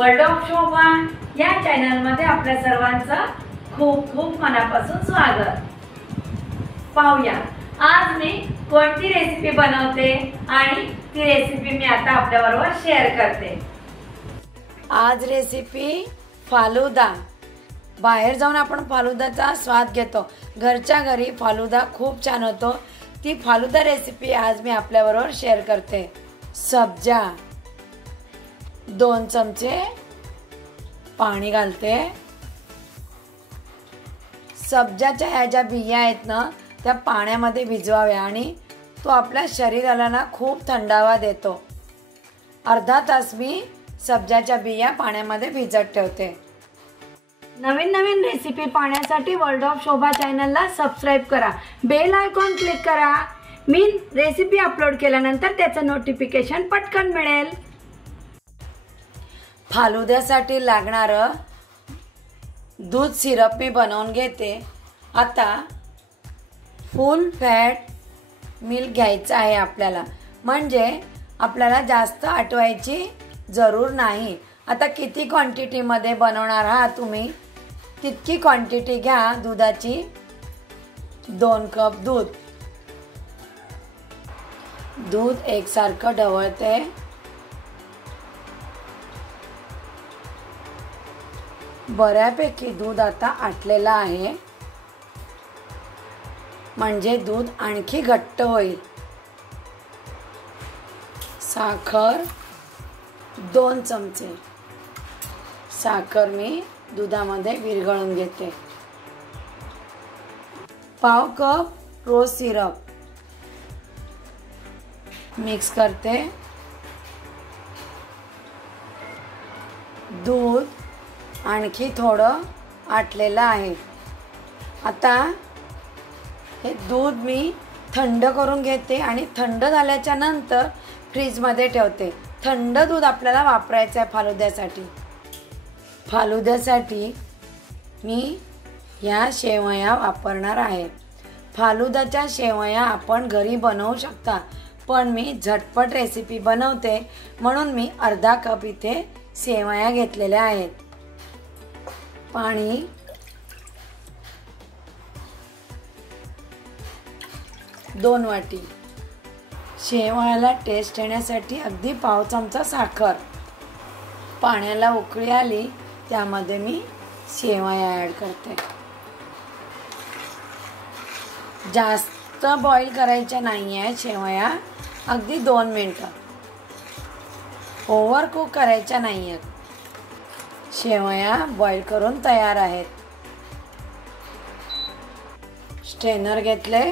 World of शोभा या चॅनलमध्ये आपल्या सर्वांचं खूप खूप मनापासून स्वागत। पाहूया आज मी कोणती रेसिपी बनवते आणि ती रेसिपी मी आता आपल्याबरोबर शेअर करते। आज रेसिपी फालुदा। बाहेर जाऊन आपण फालुदाचा स्वाद घेतो, घरच्या घरी फालुदा खूप छान होतो। ती फालुदा रेसिपी आज मी आपल्याबरोबर शेअर करते। सब्जा 2 चमचे पाणी घालते। सब्जाच्या ह्या ज्या बिया आहेत ना त्या पाण्यामध्ये भिजवाव्या आणि तो आपल्या शरीराला ना खूप थंडावा देतो। अर्धा तास मी सब्जाच्या बिया पाण्यामध्ये भिजत ठेवते। नवीन नवीन रेसिपी पाहण्यासाठी वर्ल्ड ऑफ शोभा चॅनलला सबस्क्राइब करा, बेल आयकॉन क्लिक करा। मी रेसिपी अपलोड केल्यानंतर त्याचं नोटिफिकेशन पटकन मिळेल। फालुद्यासाठी लागणारं दूध सिरप मी बनवून घेते। आता फुल फॅट मिल्क घ्यायचं आहे आपल्याला, म्हणजे आपल्याला जास्त आटवायची जरूर नाही। आता किती क्वांटिटीमध्ये बनवणार आहात तुम्ही तितकी क्वांटिटी घ्या दुधाची। 2 कप दूध एकसारखं ढवळते। बऱ्यापैकी दूध आता आटलेलं आहे, म्हणजे दूध आणखी घट्ट होईल। साखर 2 चमचे साखर मी दुधामध्ये विरघळून घेते। पाव कप रोज सिरप मिक्स करते। दूध आणखी थोडं आटलेलं आहे। आता हे दूध मी थंड करून घेते आणि थंड झाल्याच्या नंतर फ्रीजमध्ये ठेवते। थंड दूध आपल्याला वापरायचं आहे फालुद्यासाठी। फालुद्यासाठी मी ह्या शेवया वापरणार आहे। फालुदाच्या शेवया आपण घरी बनवू शकता, पण मी झटपट रेसिपी बनवते म्हणून मी अर्धा कप इथे शेवया घेतलेल्या आहेत। पाणी 2 वाटी। शेवयाला टेस्ट येण्यासाठी अगदी पाव चमचा साखर। पाण्याला उकळी आली त्यामध्ये मी शेवया ॲड करते। जास्त बॉईल करायच्या नाही आहे शेवया, अगदी 2 मिनिटं। ओव्हर कुक करायच्या नाही आहेत। शेवया बॉईल करून तयार आहेत। स्ट्रेनर घेतले,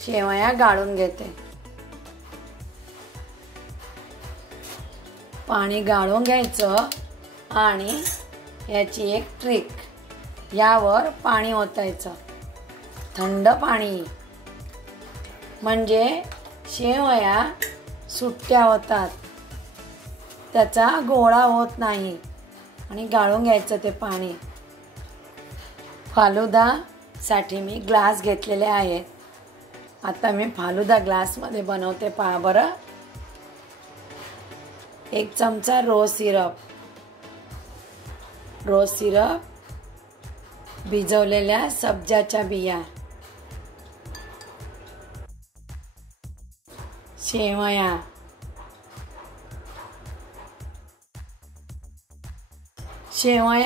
शेवया गाळून घेते। पाणी गाळून घ्यायचं आणि याची एक ट्रिक, यावर पाणी ओतायचं, थंड पाणी, म्हणजे शेवया सुट्ट्या होतात, त्याचा गोळा होत नाही आणि गाळून घ्यायचं ते पाणी। फालुदासाठी मी ग्लास घेतलेले आहेत। आता मी फालुदा ग्लासमध्ये बनवते, पहा बरं। 1 चमचा रोज सिरप, भिजवलेल्या सब्जाच्या बिया, शेवया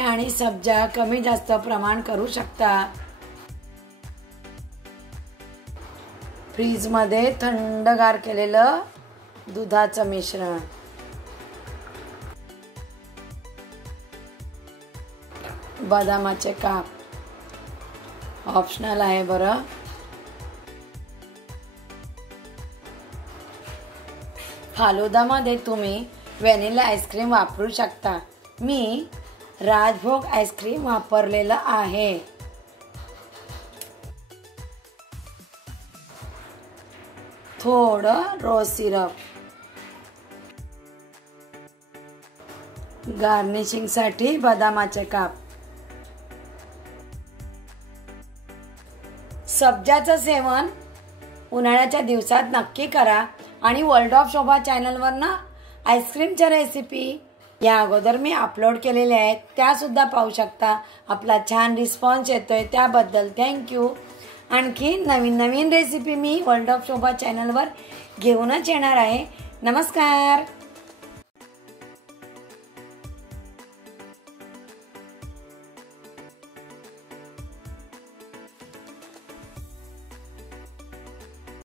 आणि सब्जा कमी जास्त प्रमाण करू शकता। फ्रीजमध्ये थंडगार केलेलं दुधाचं मिश्रण, बदामाचे काप ऑप्शनल आहे बरं। फालुदामध्ये तुम्ही व्हॅनिला आईस्क्रीम वापरू शकता। मी राजभोग आईस्क्रीम वापरलेलं आहे। थोडं रोज सिरप, गार्निशिंगसाठी बदामाचे काप। सब्जाचं सेवन उन्हाळ्याच्या दिवसात नक्की करा आणि वर्ल्ड ऑफ शोभा चॅनलवर ना आईस्क्रीमच्या रेसिपी या अगोदर मी अपलोड केलेल्या आहेत, त्यासुद्धा पाहू शकता. आपला छान रिस्पॉन्स येतोय त्याबद्दल थँक्यू. आणखी नवीन नवीन रेसिपी मी वर्ल्ड ऑफ शोभा चॅनलवर घेऊनच येणार आहे. नमस्कार.